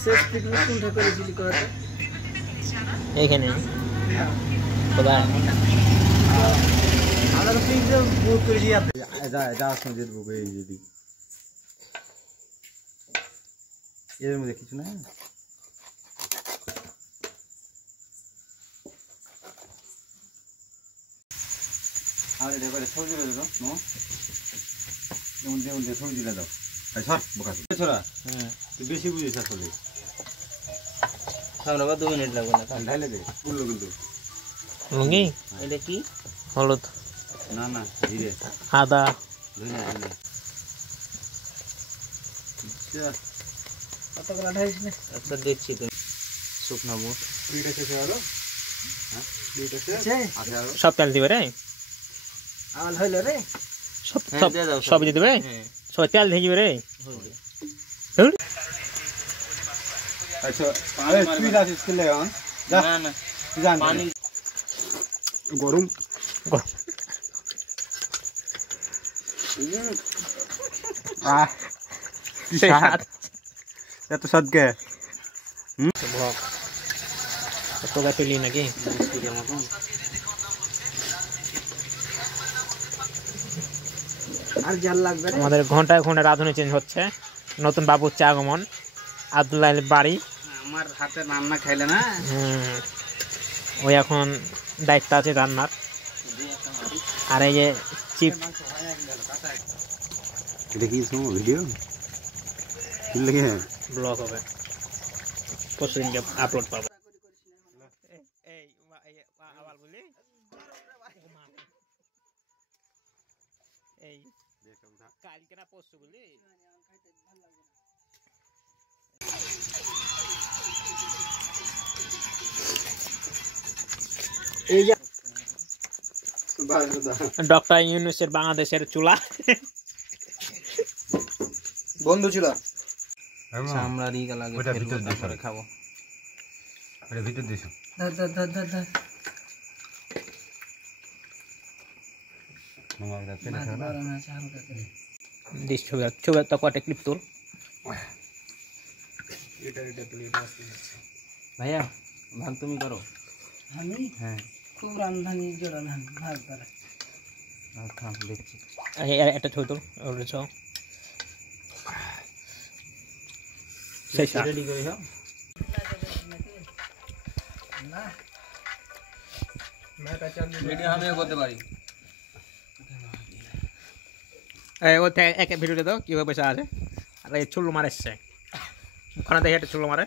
শেষ পিকনিক কোনটা করেছিলি করাতে? এইখানে কোথায় আমরা তো পিকনিক বুক করেছি যা সঞ্জিত বুক এই যদি এর মধ্যে কিছু না আর এটা করে সবজি দাও নো যেমন সবজি দাও সর বোকা ছোড়া তুই বেশি বুঝিস আসলে সামনে 2 মিনিট লাগবে না ঢাইলে দে পুরো কিন্তু লুঙ্গি এটা কি হলুদ না না জিরে আদা ধনিয়া কতগুলো ঢাইছ না? একটা দেখছি তো শুকনা বুট দুইটা শেষ হয়ে গেল হ্যাঁ দুইটা শেষ আচ্ছা সব তেল দিবে রে আল হইলো রে সব সব দিয়ে দেবে সব তেল দিয়ে দিবে রে আচ্ছা আরে তুই যাচ্ছিস কি লে অন যা না না জান পানি গরম স্বাদ এত স্বাদ কে ভক তোলা পেলি নাকি আর জাল লাগবে রে। আমাদের ঘন্টায় ঘন্টায় রাঁধুনি চেঞ্জ হচ্ছে নতুন বাবুর চা আগমন আব্দুল্লাহ বাড়ি আমার হাতে রান্না খাইলে না ওই এখন দায়িত্ব আছে রান্নার আর এই যে চিপ এটা কি শুনো ভিডিও কি লাগে ব্লগ হবে পরশুদিনকে আপলোড পাবো এই কালকে না পরশু বলি এই যে ডক্টর ইউনুসের বাংলাদেশের চুলা বন্ধু ছিল আমরা রিগা লাগে তারপরে খাবো এটা ভিতর দিছো ধর ধর ধর ধর ধর মামা এটা তেলে খাও না গরম আছে হালকা করে দিস ছবি তো কটা ক্লিপ তোল এটা প্লেট আছে ভাইয়া ভাগ তুমি করো আমি হ্যাঁ খুব রামধানি জোড়া ধান ভাগ করে থাম দেখছি একটা ছবি তোল ওটা ছ সেই রেডি করে দাও না ভিডিও আমিও করতে পারি ও এক ভিডিওতে দাও কিভাবে পয়সা আছে আর এই চুল মারে ওখানে দেখে একটা চুল মারে